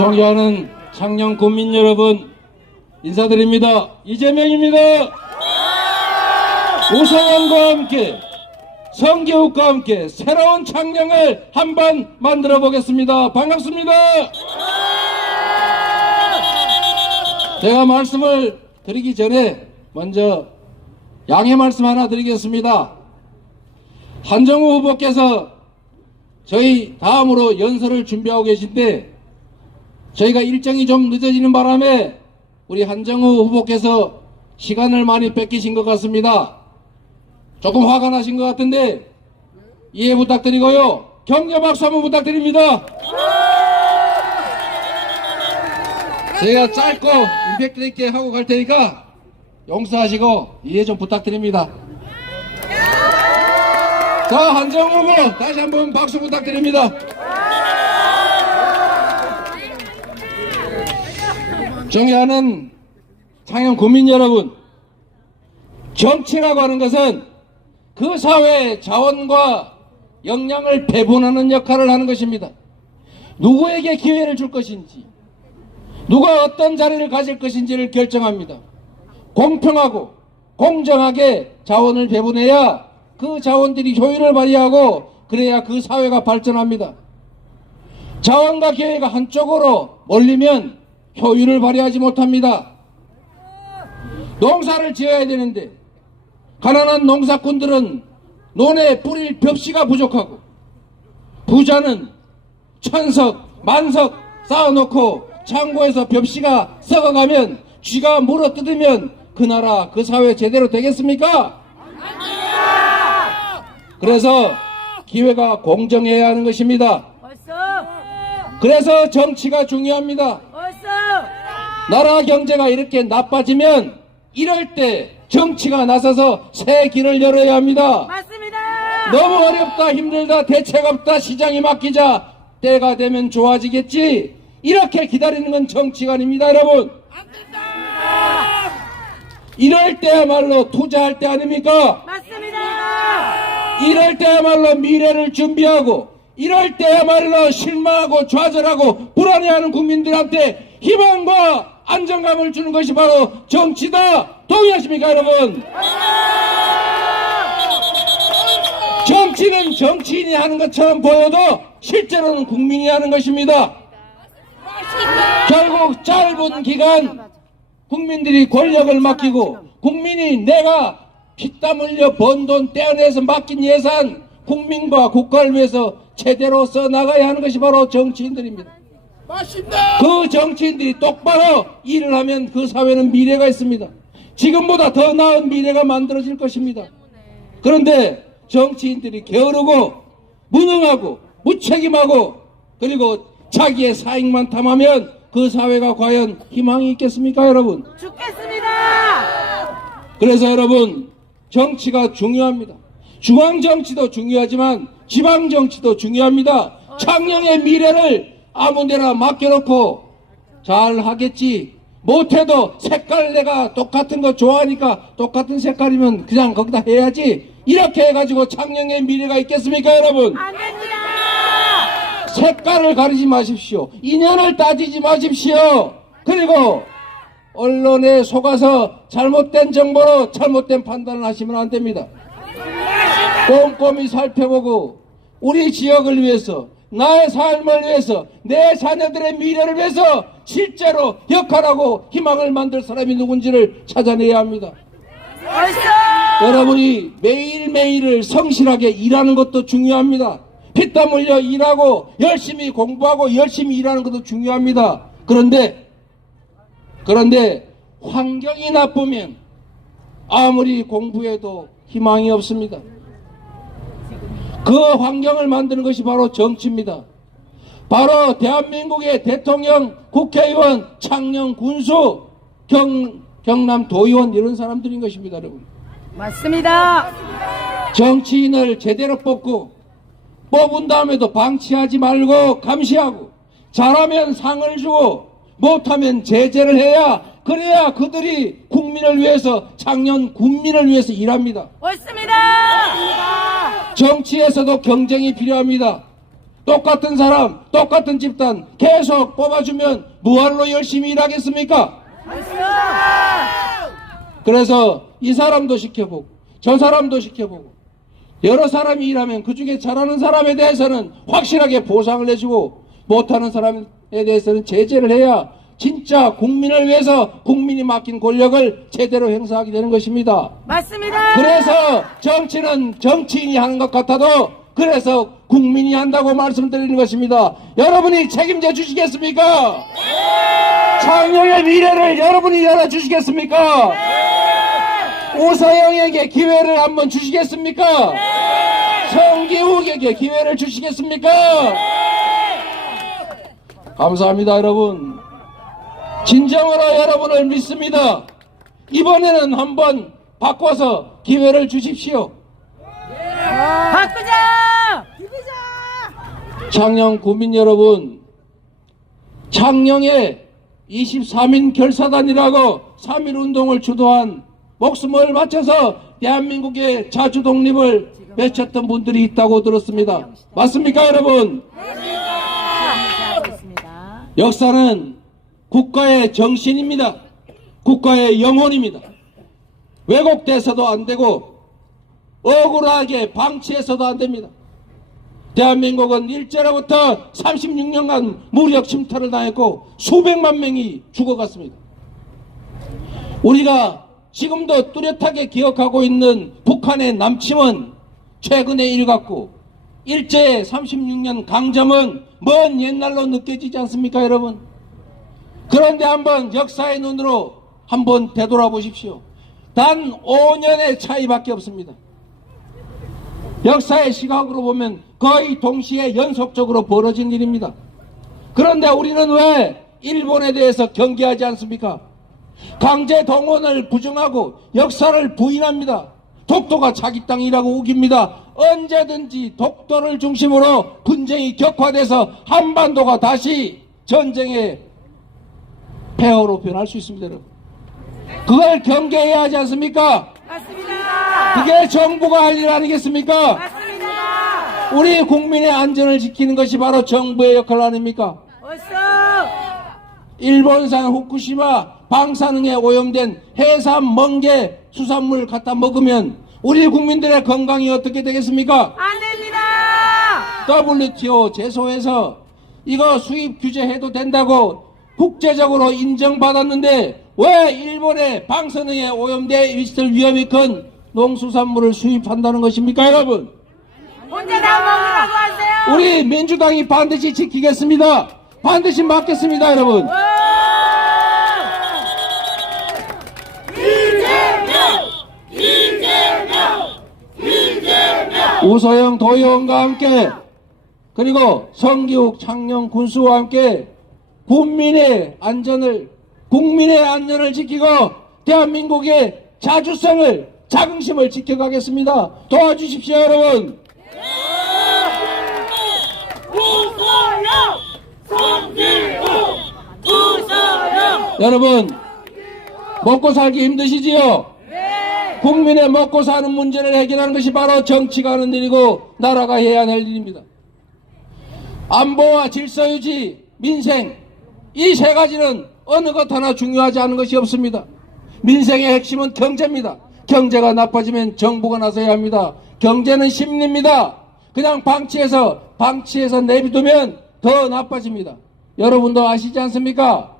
존경하는 창녕 국민 여러분, 인사드립니다. 이재명입니다. 우상향과 함께, 성교육과 함께 새로운 창녕을 한번 만들어 보겠습니다. 반갑습니다. 제가 말씀을 드리기 전에 먼저 양해 말씀 하나 드리겠습니다. 한정우 후보께서 저희 다음으로 연설을 준비하고 계신데 저희가 일정이 좀 늦어지는 바람에 우리 한정우 후보께서 시간을 많이 뺏기신 것 같습니다. 조금 화가 나신 것 같은데 이해 부탁드리고요. 격려 박수 한번 부탁드립니다. 제가 짧고 임팩트 있게 하고 갈 테니까 용서하시고 이해 좀 부탁드립니다. 자, 한정우 후보 다시 한번 박수 부탁드립니다. 존경하는 창녕 국민 여러분, 정치라고 하는 것은 그 사회의 자원과 역량을 배분하는 역할을 하는 것입니다. 누구에게 기회를 줄 것인지, 누가 어떤 자리를 가질 것인지를 결정합니다. 공평하고 공정하게 자원을 배분해야 그 자원들이 효율을 발휘하고 그래야 그 사회가 발전합니다. 자원과 기회가 한쪽으로 몰리면 효율을 발휘하지 못합니다. 농사를 지어야 되는데 가난한 농사꾼들은 논에 뿌릴 벽시가 부족하고 부자는 천석, 만석 쌓아놓고 창고에서 벽시가 썩어가면 쥐가 물어뜯으면 그 나라, 그 사회 제대로 되겠습니까? 그래서 기회가 공정해야 하는 것입니다. 그래서 정치가 중요합니다. 나라 경제가 이렇게 나빠지면 이럴 때 정치가 나서서 새 길을 열어야 합니다. 맞습니다. 너무 어렵다, 힘들다, 대책 없다, 시장이 맡기자, 때가 되면 좋아지겠지, 이렇게 기다리는 건 정치가 아닙니다. 여러분, 이럴 때야말로 투자할 때 아닙니까? 맞습니다. 이럴 때야말로 미래를 준비하고, 이럴 때야말로 실망하고 좌절하고 불안해하는 국민들한테 희망과 안정감을 주는 것이 바로 정치다. 동의하십니까, 여러분? 정치는 정치인이 하는 것처럼 보여도 실제로는 국민이 하는 것입니다. 결국 짧은 기간 국민들이 권력을 맡기고 국민이 내가 피땀 흘려 번 돈 떼어내서 맡긴 예산 국민과 국가를 위해서 제대로 써나가야 하는 것이 바로 정치인들입니다. 그 정치인들이 똑바로 일을 하면 그 사회는 미래가 있습니다. 지금보다 더 나은 미래가 만들어질 것입니다. 그런데 정치인들이 게으르고 무능하고 무책임하고 그리고 자기의 사익만 탐하면 그 사회가 과연 희망이 있겠습니까, 여러분? 죽겠습니다. 그래서 여러분, 정치가 중요합니다. 중앙정치도 중요하지만 지방정치도 중요합니다. 창녕의 미래를 아무데나 맡겨놓고 잘 하겠지, 못해도 색깔 내가 똑같은 거 좋아하니까 똑같은 색깔이면 그냥 거기다 해야지, 이렇게 해가지고 창녕의 미래가 있겠습니까, 여러분? 안 됩니다. 색깔을 가리지 마십시오. 인연을 따지지 마십시오. 그리고 언론에 속아서 잘못된 정보로 잘못된 판단을 하시면 안 됩니다. 꼼꼼히 살펴보고 우리 지역을 위해서, 나의 삶을 위해서, 내 자녀들의 미래를 위해서 실제로 역할하고 희망을 만들 사람이 누군지를 찾아내야 합니다. 여러분이 매일매일을 성실하게 일하는 것도 중요합니다. 피땀 흘려 일하고 열심히 공부하고 열심히 일하는 것도 중요합니다. 그런데 환경이 나쁘면 아무리 공부해도 희망이 없습니다. 그 환경을 만드는 것이 바로 정치입니다. 바로 대한민국의 대통령, 국회의원, 창녕 군수, 경남 도의원, 이런 사람들인 것입니다, 여러분. 맞습니다. 정치인을 제대로 뽑은 다음에도 방치하지 말고 감시하고, 잘하면 상을 주고 못하면 제재를 해야, 그래야 그들이 국민을 위해서, 창녕 국민을 위해서 일합니다. 옳습니다. 정치에서도 경쟁이 필요합니다. 똑같은 사람, 똑같은 집단 계속 뽑아주면 무할로 열심히 일하겠습니까? 그래서 이 사람도 시켜보고 저 사람도 시켜보고 여러 사람이 일하면 그 중에 잘하는 사람에 대해서는 확실하게 보상을 해주고 못하는 사람에 대해서는 제재를 해야 진짜 국민을 위해서 국민이 맡긴 권력을 제대로 행사하게 되는 것입니다. 맞습니다. 그래서 정치는 정치인이 하는 것 같아도 그래서 국민이 한다고 말씀드리는 것입니다. 여러분이 책임져 주시겠습니까? 창녕의 미래를 여러분이 열어주시겠습니까? 오서영에게 기회를 한번 주시겠습니까? 성기욱에게 기회를 주시겠습니까? 감사합니다, 여러분. 진정으로 여러분을 믿습니다. 이번에는 한번 바꿔서 기회를 주십시오. 바꾸자! 창녕 구민 여러분, 창녕에 23인 결사단이라고 3.1 운동을 주도한 목숨을 바쳐서 대한민국의 자주 독립을 외쳤던 분들이 있다고 들었습니다. 맞습니까, 여러분? 역사는 국가의 정신입니다. 국가의 영혼입니다. 왜곡돼서도 안 되고 억울하게 방치해서도 안 됩니다. 대한민국은 일제로부터 36년간 무력 침탈을 당했고 수백만 명이 죽어갔습니다. 우리가 지금도 뚜렷하게 기억하고 있는 북한의 남침은 최근의 일 같고 일제의 36년 강점은 먼 옛날로 느껴지지 않습니까, 여러분? 그런데 한번 역사의 눈으로 한번 되돌아보십시오. 단 5년의 차이밖에 없습니다. 역사의 시각으로 보면 거의 동시에 연속적으로 벌어진 일입니다. 그런데 우리는 왜 일본에 대해서 경계하지 않습니까? 강제 동원을 부정하고 역사를 부인합니다. 독도가 자기 땅이라고 우깁니다. 언제든지 독도를 중심으로 분쟁이 격화돼서 한반도가 다시 전쟁의 폐허로 변할 수 있습니다, 여러분. 그걸 경계해야 하지 않습니까? 맞습니다. 그게 정부가 할 일 아니겠습니까? 맞습니다. 우리 국민의 안전을 지키는 것이 바로 정부의 역할 아닙니까? 어서! 일본산 후쿠시마 방사능에 오염된 해삼, 멍게, 수산물 갖다 먹으면 우리 국민들의 건강이 어떻게 되겠습니까? 안 됩니다. WTO 제소에서 이거 수입 규제해도 된다고 국제적으로 인정받았는데 왜 일본의 방사능에 오염돼 있을 위험이 큰 농수산물을 수입한다는 것입니까, 여러분? 혼자 다 먹으라고 하세요. 우리 민주당이 반드시 지키겠습니다. 반드시 막겠습니다, 여러분. 우서영 도의원과 함께 그리고 성기욱 창녕 군수와 함께 국민의 안전을 지키고 대한민국의 자주성을 자긍심을 지켜가겠습니다. 도와주십시오, 여러분. 여러분, 먹고 살기 힘드시지요? 국민의 먹고 사는 문제를 해결하는 것이 바로 정치가 하는 일이고 나라가 해야 할 일입니다. 안보와 질서유지, 민생, 이 세 가지는 어느 것 하나 중요하지 않은 것이 없습니다. 민생의 핵심은 경제입니다. 경제가 나빠지면 정부가 나서야 합니다. 경제는 심리입니다. 그냥 방치해서 내비두면 더 나빠집니다. 여러분도 아시지 않습니까?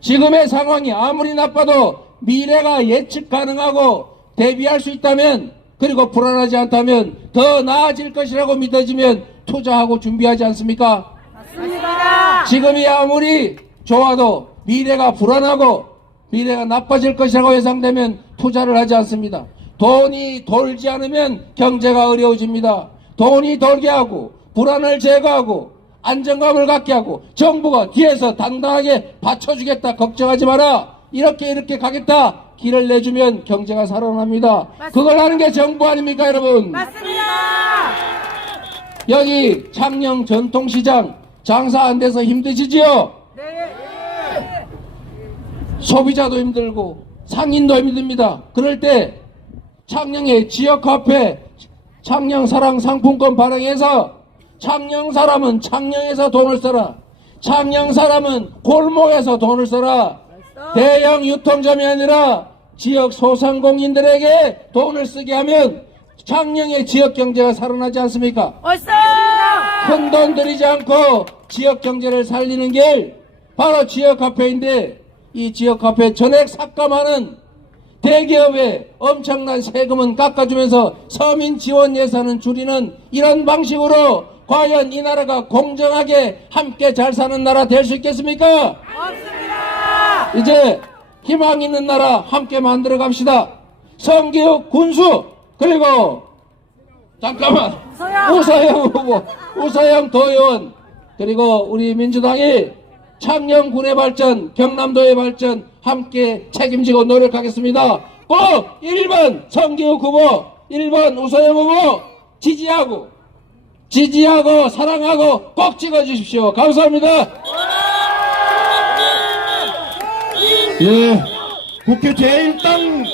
지금의 상황이 아무리 나빠도 미래가 예측 가능하고 대비할 수 있다면, 그리고 불안하지 않다면 더 나아질 것이라고 믿어지면 투자하고 준비하지 않습니까? 맞습니다. 지금이 아무리 좋아도 미래가 불안하고 미래가 나빠질 것이라고 예상되면 투자를 하지 않습니다. 돈이 돌지 않으면 경제가 어려워집니다. 돈이 돌게 하고 불안을 제거하고 안정감을 갖게 하고 정부가 뒤에서 당당하게 받쳐주겠다, 걱정하지 마라, 이렇게 가겠다 길을 내주면 경제가 살아납니다. 맞습니다. 그걸 하는 게 정부 아닙니까, 여러분? 맞습니다. 여기 창녕 전통시장 장사 안 돼서 힘드시지요? 네. 소비자도 힘들고 상인도 힘듭니다. 그럴 때 창녕의 지역화폐 창녕사랑 상품권 발행해서 창녕 사람은 창녕에서 돈을 써라. 창녕 사람은 골목에서 돈을 써라. 대형 유통점이 아니라 지역 소상공인들에게 돈을 쓰게 하면 창녕의 지역 경제가 살아나지 않습니까? 옳소. 큰 돈 들이지 않고 지역 경제를 살리는 길 바로 지역 카페인데, 이 지역 카페 전액 삭감하는 대기업에 엄청난 세금은 깎아주면서 서민 지원 예산은 줄이는 이런 방식으로 과연 이 나라가 공정하게 함께 잘 사는 나라 될 수 있겠습니까? 없습니다. 이제 희망 있는 나라 함께 만들어 갑시다. 성교육 군수, 그리고 잠깐만, 우서영 후보, 우서영 도의원, 그리고 우리 민주당이 창녕군의 발전, 경남도의 발전 함께 책임지고 노력하겠습니다. 꼭 1번 성교육 후보, 1번 우서영 후보 지지하고 사랑하고 꼭 찍어주십시오. 감사합니다. 예, 국회 제1당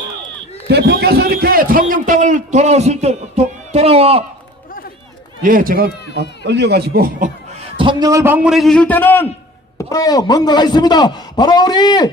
대표께서 이렇게 창녕 땅을 돌아와, 예, 제가 떨려가지고 창녕을 방문해 주실 때는 바로 뭔가가 있습니다. 바로 우리